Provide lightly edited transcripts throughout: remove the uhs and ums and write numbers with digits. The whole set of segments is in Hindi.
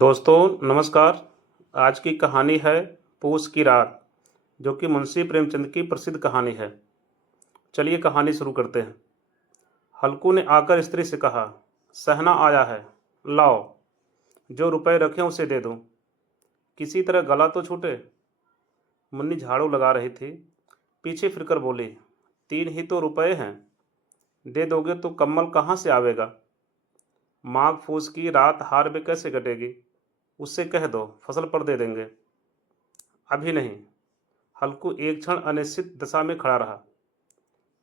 दोस्तों नमस्कार। आज की कहानी है पूस की रात, जो कि मुंशी प्रेमचंद की प्रसिद्ध कहानी है। चलिए कहानी शुरू करते हैं। हल्कू ने आकर स्त्री से कहा, सहना आया है, लाओ, जो रुपए रखे उसे दे दो, किसी तरह गला तो छूटे। मुन्नी झाड़ू लगा रही थी, पीछे फिरकर बोली, 3 ही तो रुपए हैं, दे दोगे तो कम्मल कहाँ से आवेगा। माघ फूस की रात हार में कैसे कटेगी, उससे कह दो फसल पर दे देंगे। अभी नहीं। हल्कू एक क्षण अनिश्चित दशा में खड़ा रहा।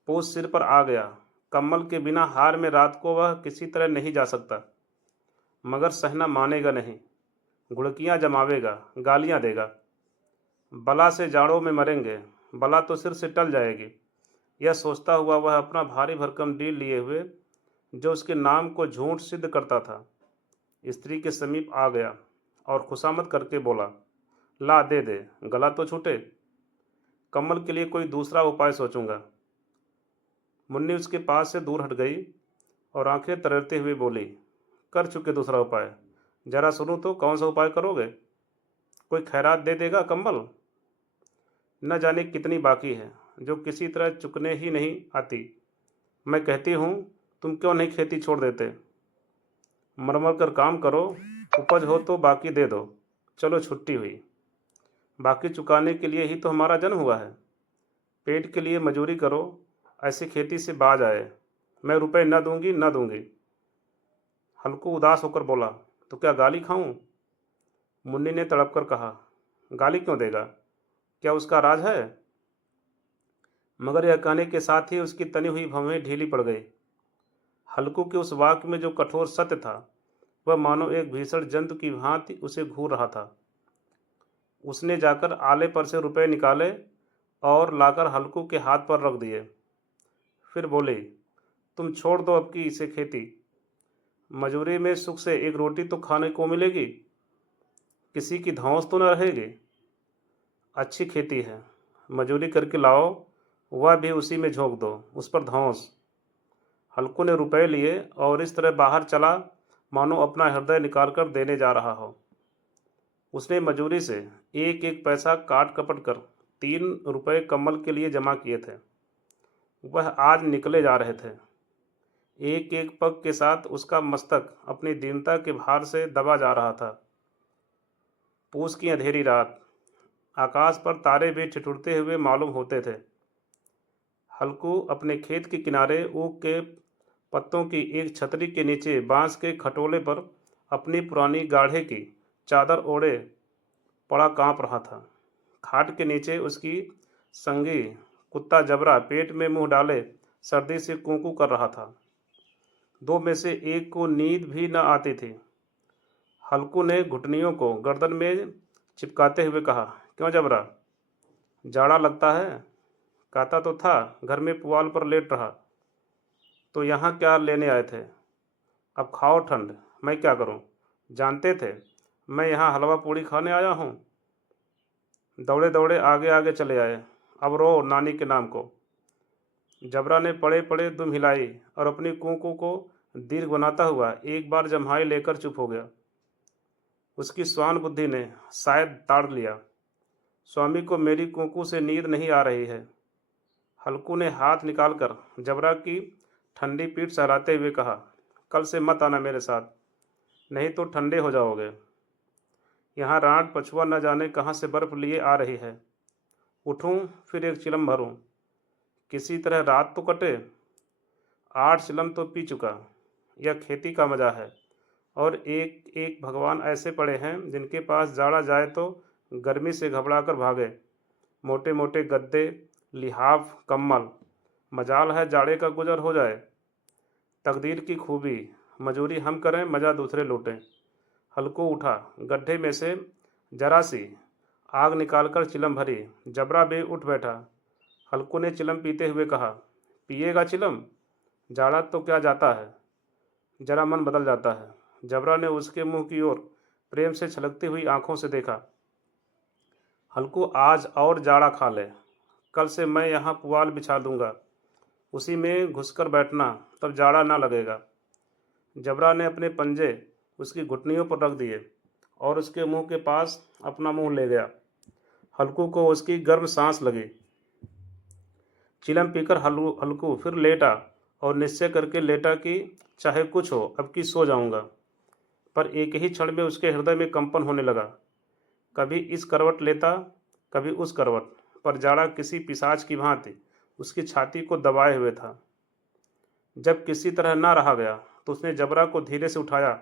पोष सिर पर आ गया। कम्बल के बिना हार में रात को वह किसी तरह नहीं जा सकता। मगर सहना मानेगा नहीं। घुड़कियां जमावेगा, गालियां देगा। बला से जाड़ों में मरेंगे, बला तो सिर से टल जाएगी। यह सोचता हुआ वह अपना भारी भरकम डील लिए हुए, जो उसके नाम को झूठ सिद्ध करता था, स्त्री के समीप आ गया और खुशामद करके बोला, ला दे दे, गला तो छूटे। कम्बल के लिए कोई दूसरा उपाय सोचूंगा। मुन्नी उसके पास से दूर हट गई और आंखें तरेरते हुए बोली, कर चुके दूसरा उपाय, जरा सुनो तो कौन सा उपाय करोगे। कोई खैरात दे देगा कम्बल। न जाने कितनी बाकी है, जो किसी तरह चुकने ही नहीं आती। मैं कहती हूँ, तुम क्यों नहीं खेती छोड़ देते। मरमर कर काम करो, उपज हो तो बाकी दे दो। चलो छुट्टी हुई। बाकी चुकाने के लिए ही तो हमारा जन्म हुआ है। पेट के लिए मजूरी करो, ऐसी खेती से बाज आए। मैं रुपए न दूंगी न दूंगी। हल्कू उदास होकर बोला, तो क्या गाली खाऊं। मुन्नी ने तड़प कर कहा, गाली क्यों देगा, क्या उसका राज है। मगर यह कहने के साथ ही उसकी तनी हुई भवें ढीली पड़ गई। हल्कू के उस वाक्य में जो कठोर सत्य था, वह मानो एक भीषण जंतु की भांति उसे घूर रहा था। उसने जाकर आले पर से रुपए निकाले और लाकर हल्कू के हाथ पर रख दिए। फिर बोले, तुम छोड़ दो अब की इसे खेती। मजूरी में सुख से एक रोटी तो खाने को मिलेगी, किसी की धौंस तो न रहेगी। अच्छी खेती है, मजूरी करके लाओ, वह भी उसी में झोंक दो, उस पर धौंस। हल्कू ने रुपए लिए और इस तरह बाहर चला मानो अपना हृदय निकाल कर देने जा रहा हो। उसने मजूरी से एक एक पैसा काट कपट कर 3 रुपए कम्बल के लिए जमा किए थे। वह आज निकले जा रहे थे। एक एक पग के साथ उसका मस्तक अपनी दीनता के भार से दबा जा रहा था। पूस की अंधेरी रात, आकाश पर तारे भी ठिठुरते हुए मालूम होते थे। हल्कू अपने खेत के किनारे ऊख के पत्तों की एक छतरी के नीचे बांस के खटोले पर अपनी पुरानी गाढ़े की चादर ओढ़े पड़ा कांप रहा था। खाट के नीचे उसकी संगी कुत्ता जबरा पेट में मुंह डाले सर्दी से कूं कर रहा था। दो में से एक को नींद भी न आती थी। हल्कू ने घुटनियों को गर्दन में चिपकाते हुए कहा, क्यों जबरा, जाड़ा लगता है। कहता तो था घर में पुआल पर लेट रहा। तो यहाँ क्या लेने आए थे। अब खाओ ठंड, मैं क्या करूँ। जानते थे मैं यहाँ हलवा पूड़ी खाने आया हूँ। दौड़े दौड़े आगे आगे चले आए। अब रो नानी के नाम को। जबरा ने पड़े पड़े दुम हिलाई और अपनी कूकू को दीर्घ बनाता हुआ एक बार जम्हाई लेकर चुप हो गया। उसकी स्वान बुद्धि ने शायद ताड़ लिया, स्वामी को मेरी कूकू से नींद नहीं आ रही है। हल्कू ने हाथ निकालकर जबरा की ठंडी पीठ सहलाते हुए कहा, कल से मत आना मेरे साथ, नहीं तो ठंडे हो जाओगे। यहाँ रात पछुआ न जाने कहाँ से बर्फ लिए आ रही है। उठूं फिर एक चिलम भरूं, किसी तरह रात तो कटे। 8 चिलम तो पी चुका। यह खेती का मज़ा है। और एक एक भगवान ऐसे पड़े हैं जिनके पास जाड़ा जाए तो गर्मी से घबरा कर भागे। मोटे मोटे गद्दे, लिहाफ, कम्बल। मजाल है जाड़े का गुजर हो जाए। तकदीर की खूबी, मजूरी हम करें, मज़ा दूसरे लूटें। हल्कू उठा, गड्ढे में से जरा सी आग निकालकर चिलम भरी। जबरा भी उठ बैठा। हल्कू ने चिलम पीते हुए कहा, पिएगा चिलम, जाड़ा तो क्या जाता है, जरा मन बदल जाता है। जबरा ने उसके मुंह की ओर प्रेम से छलकती हुई आंखों से देखा। हल्कू आज और जाड़ा खा ले, कल से मैं यहाँ पुआल बिछा दूंगा, उसी में घुसकर बैठना, तब जाड़ा ना लगेगा। जबरा ने अपने पंजे उसकी घुटनियों पर रख दिए और उसके मुंह के पास अपना मुंह ले गया। हल्कू को उसकी गर्म सांस लगी। चिलम पीकर हल्कू फिर लेटा और निश्चय करके लेटा कि चाहे कुछ हो, अब की सो जाऊंगा। पर एक ही क्षण में उसके हृदय में कंपन होने लगा। कभी इस करवट लेता, कभी उस करवट, पर जाड़ा किसी पिशाच की भांति उसकी छाती को दबाए हुए था। जब किसी तरह ना रहा गया तो उसने जबरा को धीरे से उठाया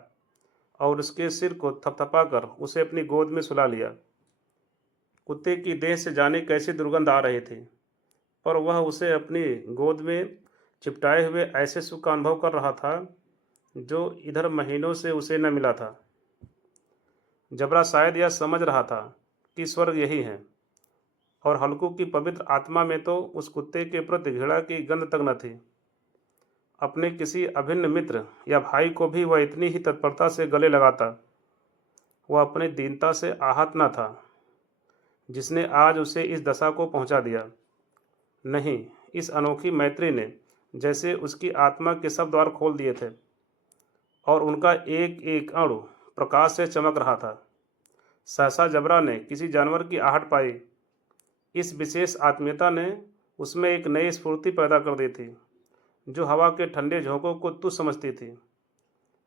और उसके सिर को थपथपाकर उसे अपनी गोद में सुला लिया। कुत्ते की देह से जाने कैसी दुर्गंध आ रही थी, पर वह उसे अपनी गोद में चिपटाए हुए ऐसे सुख का अनुभव कर रहा था जो इधर महीनों से उसे न मिला था। जबरा शायद यह समझ रहा था कि स्वर्ग यही है, और हल्कू की पवित्र आत्मा में तो उस कुत्ते के प्रति घृणा की गंध तक न थी। अपने किसी अभिन्न मित्र या भाई को भी वह इतनी ही तत्परता से गले लगाता। वह अपनी दीनता से आहत न था जिसने आज उसे इस दशा को पहुंचा दिया। नहीं, इस अनोखी मैत्री ने जैसे उसकी आत्मा के सब द्वार खोल दिए थे और उनका एक एक अणु प्रकाश से चमक रहा था। सहसा जबरा ने किसी जानवर की आहट पाई। इस विशेष आत्मीयता ने उसमें एक नई स्फूर्ति पैदा कर दी थी जो हवा के ठंडे झोंकों को तुच्छ समझती थी।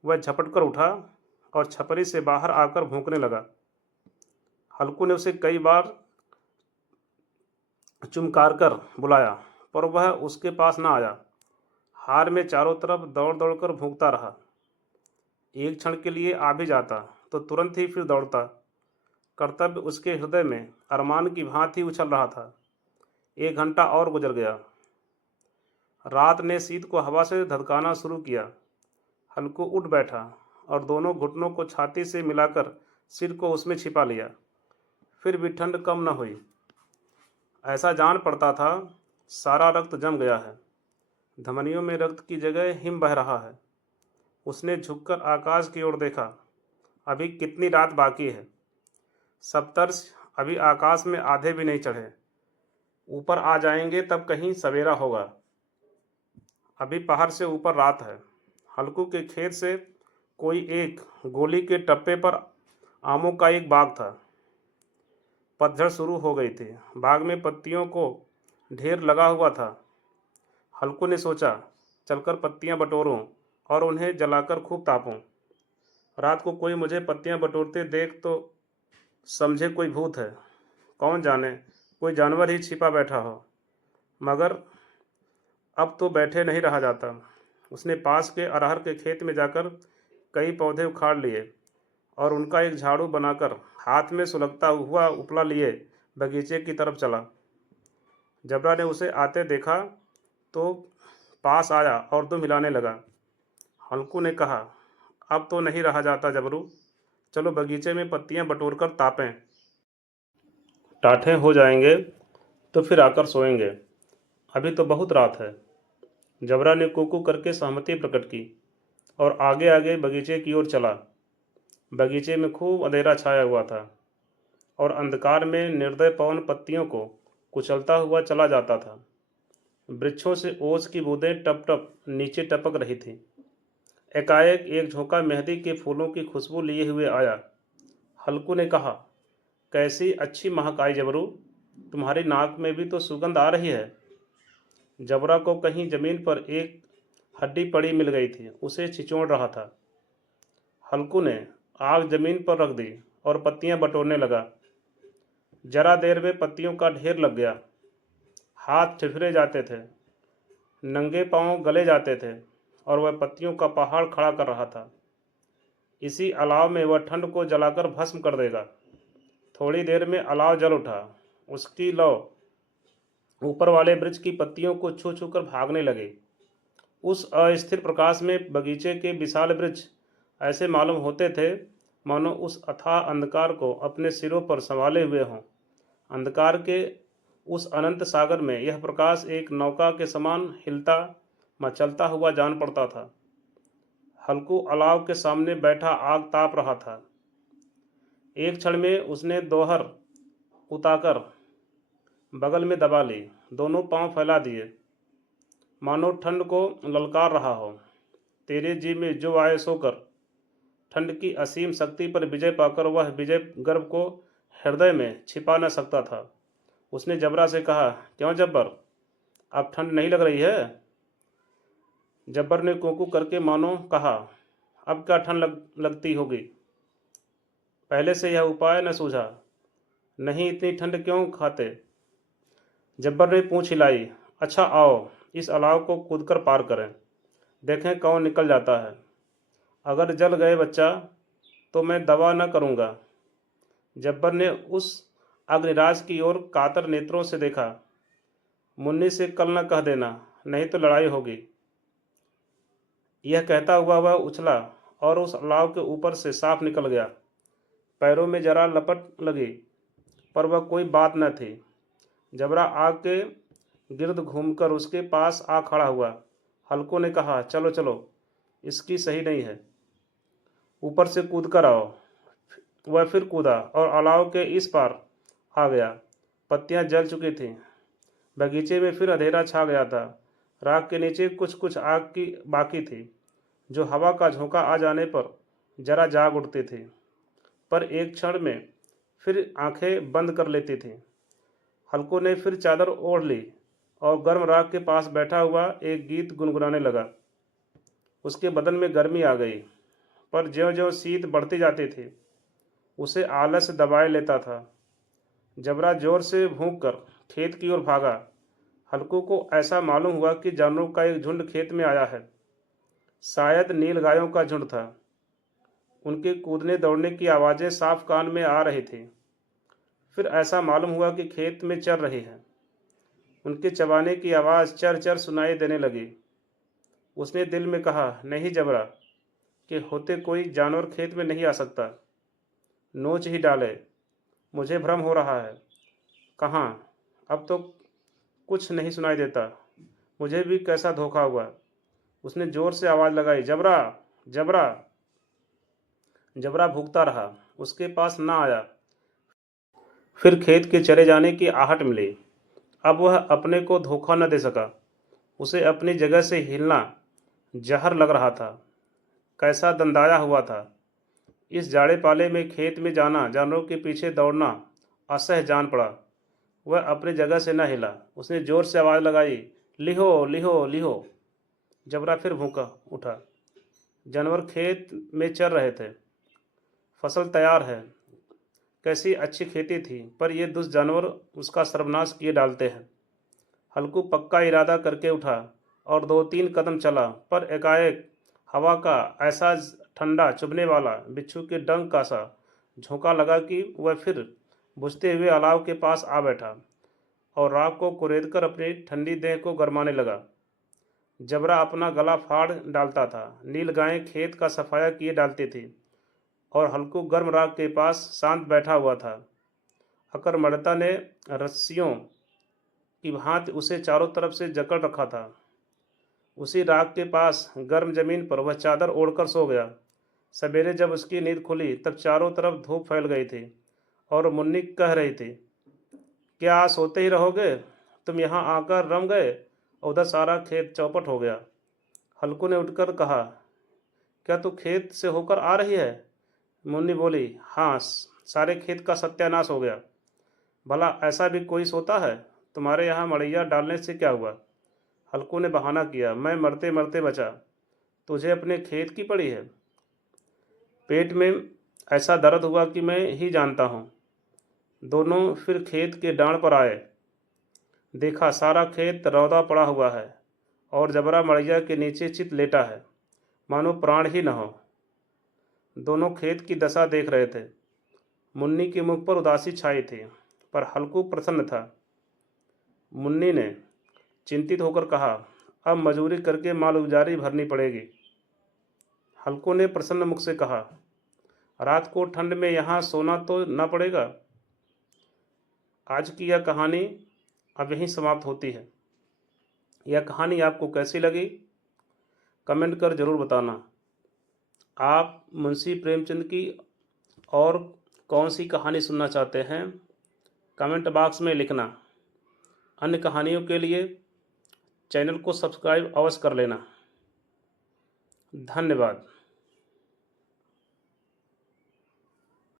वह झपट कर उठा और छपरी से बाहर आकर भौंकने लगा। हल्कू ने उसे कई बार चुमकार कर बुलाया, पर वह उसके पास ना आया। हार में चारों तरफ दौड़ दौड़ कर भूखता रहा। एक क्षण के लिए आ भी जाता तो तुरंत ही फिर दौड़ता। कर्तव्य उसके हृदय में अरमान की भांति उछल रहा था। 1 घंटा और गुजर गया। रात ने शीत को हवा से धधकाना शुरू किया। हल्कू उठ बैठा और दोनों घुटनों को छाती से मिलाकर सिर को उसमें छिपा लिया। फिर भी ठंड कम न हुई। ऐसा जान पड़ता था सारा रक्त जम गया है। धमनियों में रक्त की जगह हिम बह रहा है। उसने झुककर आकाश की ओर देखा। अभी कितनी रात बाकी है। सप्तर्ष अभी आकाश में आधे भी नहीं चढ़े। ऊपर आ जाएंगे तब कहीं सवेरा होगा। अभी पहाड़ से ऊपर रात है। हल्कू के खेत से कोई एक गोली के टप्पे पर आमों का एक बाग था। पतझड़ शुरू हो गई थी। बाग में पत्तियों को ढेर लगा हुआ था। हल्कू ने सोचा, चलकर पत्तियां बटोरूं और उन्हें जलाकर खूब तापूं। रात को कोई मुझे पत्तियां बटोरते देख तो समझे कोई भूत है। कौन जाने कोई जानवर ही छिपा बैठा हो। मगर अब तो बैठे नहीं रहा जाता। उसने पास के अरहर के खेत में जाकर कई पौधे उखाड़ लिए और उनका एक झाड़ू बनाकर हाथ में सुलगता हुआ उपला लिए बगीचे की तरफ चला। जबरा ने उसे आते देखा तो पास आया और दुम हिलाने लगा। हल्कू ने कहा, अब तो नहीं रहा जाता जबरू, चलो बगीचे में पत्तियां बटोर कर तापें। टाठे हो जाएंगे तो फिर आकर सोएंगे। अभी तो बहुत रात है। जबरा ने कूकू करके सहमति प्रकट की और आगे आगे बगीचे की ओर चला। बगीचे में खूब अंधेरा छाया हुआ था और अंधकार में निर्दय पवन पत्तियों को कुचलता हुआ चला जाता था। वृक्षों से ओस की बूंदें टप टप नीचे टपक रही थी। एकाएक एक झोंका मेहंदी के फूलों की खुशबू लिए हुए आया। हल्कू ने कहा, कैसी अच्छी महक आई जबरू, तुम्हारी नाक में भी तो सुगंध आ रही है। जबरा को कहीं जमीन पर एक हड्डी पड़ी मिल गई थी, उसे छिचोड़ रहा था। हल्कू ने आग जमीन पर रख दी और पत्तियां बटोरने लगा। जरा देर में पत्तियों का ढेर लग गया। हाथ ठिठुरे जाते थे, नंगे पांव गले जाते थे और वह पत्तियों का पहाड़ खड़ा कर रहा था। इसी अलाव में वह ठंड को जलाकर भस्म कर देगा। थोड़ी देर में अलाव जल उठा। उसकी लौ ऊपर वाले वृक्ष की पत्तियों को छू छू कर भागने लगे। उस अस्थिर प्रकाश में बगीचे के विशाल वृक्ष ऐसे मालूम होते थे मानो उस अथाह अंधकार को अपने सिरों पर संभाले हुए हों। अंधकार के उस अनंत सागर में यह प्रकाश एक नौका के समान हिलता मचलता हुआ जान पड़ता था। हल्कू अलाव के सामने बैठा आग ताप रहा था। एक क्षण में उसने दोहर उताकर बगल में दबा ली, दोनों पांव फैला दिए, मानो ठंड को ललकार रहा हो। तेरे जी में जो आए सो कर। ठंड की असीम शक्ति पर विजय पाकर वह विजय गर्व को हृदय में छिपा न सकता था। उसने जबरा से कहा, क्यों जब्बर, अब ठंड नहीं लग रही है? जब्बर ने कोकू करके मानो कहा, अब क्या ठंड लगती होगी, पहले से यह उपाय न सूझा? नहीं, इतनी ठंड क्यों खाते? जब्बर ने पूंछ हिलाई। अच्छा आओ, इस अलाव को कूदकर पार करें, देखें कौन निकल जाता है। अगर जल गए बच्चा तो मैं दवा न करूँगा। जब्बर ने उस अग्निराज की ओर कातर नेत्रों से देखा। मुन्नी से कल न कह देना, नहीं तो लड़ाई होगी। यह कहता हुआ वह उछला और उस अलाव के ऊपर से साफ निकल गया। पैरों में जरा लपट लगी, पर वह कोई बात न थी। जबरा आग के गिर्द घूमकर उसके पास आ खड़ा हुआ। हल्को ने कहा, चलो चलो, इसकी सही नहीं है, ऊपर से कूद कर आओ। वह फिर कूदा और अलाव के इस पार आ गया। पत्तियां जल चुकी थीं। बगीचे में फिर अंधेरा छा गया था। राख के नीचे कुछ कुछ आग की बाकी थी, जो हवा का झोंका आ जाने पर जरा जाग उठती थी, पर एक क्षण में फिर आंखें बंद कर लेती थीं। हल्को ने फिर चादर ओढ़ ली और गर्म राख के पास बैठा हुआ एक गीत गुनगुनाने लगा। उसके बदन में गर्मी आ गई, पर ज्यों-ज्यों शीत बढ़ती जाती थी, उसे आलस दबाए लेता था। जबरा जोर से भूंक कर खेत की ओर भागा। हल्को को ऐसा मालूम हुआ कि जानवरों का एक झुंड खेत में आया है। शायद नील गायों का झुंड था। उनके कूदने दौड़ने की आवाज़ें साफ कान में आ रही थी। फिर ऐसा मालूम हुआ कि खेत में चर रही है। उनके चबाने की आवाज़ चर चर सुनाई देने लगी। उसने दिल में कहा, नहीं जबरा, कि होते कोई जानवर खेत में नहीं आ सकता, नोच ही डाले। मुझे भ्रम हो रहा है। कहाँ, अब तो कुछ नहीं सुनाई देता। मुझे भी कैसा धोखा हुआ। उसने जोर से आवाज़ लगाई, जबरा, जबरा। जबरा भूखता रहा, उसके पास ना आया। फिर खेत के चले जाने की आहट मिली। अब वह अपने को धोखा न दे सका। उसे अपनी जगह से हिलना जहर लग रहा था। कैसा दंदाया हुआ था। इस जाड़े पाले में खेत में जाना, जानवरों के पीछे दौड़ना असह्य जान पड़ा। वह अपनी जगह से न हिला। उसने जोर से आवाज़ लगाई, लिहो लिहो लिहो। जबरा फिर भूखा उठा। जानवर खेत में चर रहे थे। फसल तैयार है। कैसी अच्छी खेती थी, पर ये दुष्ट जानवर उसका सर्वनाश किए डालते हैं। हल्कू पक्का इरादा करके उठा और 2-3 कदम चला, पर एकाएक हवा का ऐसा ठंडा चुभने वाला बिच्छू के डंक का सा झोंका लगा कि वह फिर बुझते हुए अलाव के पास आ बैठा और राख को कुरेदकर अपनी ठंडी देह को गरमाने लगा। जबरा अपना गला फाड़ डालता था। नील गायें खेत का सफाया किए डालती थी और हल्कू गर्म राख के पास शांत बैठा हुआ था। अकरमण्यता ने रस्सियों की भांति उसे चारों तरफ से जकड़ रखा था। उसी राख के पास गर्म जमीन पर वह चादर ओढ़कर सो गया। सवेरे जब उसकी नींद खुली तब चारों तरफ धूप फैल गई थी और मुन्नी कह रही थी, क्या आज सोते ही रहोगे? तुम यहाँ आकर रम गए और उधर सारा खेत चौपट हो गया। हल्कू ने उठकर कहा, क्या तू खेत से होकर आ रही है? मुन्नी बोली, हाँ, सारे खेत का सत्यानाश हो गया। भला ऐसा भी कोई सोता है? तुम्हारे यहाँ मड़ैया डालने से क्या हुआ? हल्कू ने बहाना किया, मैं मरते मरते बचा, तुझे अपने खेत की पड़ी है। पेट में ऐसा दर्द हुआ कि मैं ही जानता हूँ। दोनों फिर खेत के डांड पर आए। देखा सारा खेत रौदा पड़ा हुआ है और जबरा मड़ैया के नीचे चित लेटा है, मानो प्राण ही न हो। दोनों खेत की दशा देख रहे थे। मुन्नी के मुख पर उदासी छाई थी, पर हल्कू प्रसन्न था। मुन्नी ने चिंतित होकर कहा, अब मजूरी करके मालगुजारी भरनी पड़ेगी। हल्कू ने प्रसन्न मुख से कहा, रात को ठंड में यहाँ सोना तो न पड़ेगा। आज की यह कहानी अब यहीं समाप्त होती है। यह कहानी आपको कैसी लगी कमेंट कर ज़रूर बताना। आप मुंशी प्रेमचंद की और कौन सी कहानी सुनना चाहते हैं कमेंट बॉक्स में लिखना। अन्य कहानियों के लिए चैनल को सब्सक्राइब अवश्य कर लेना। धन्यवाद।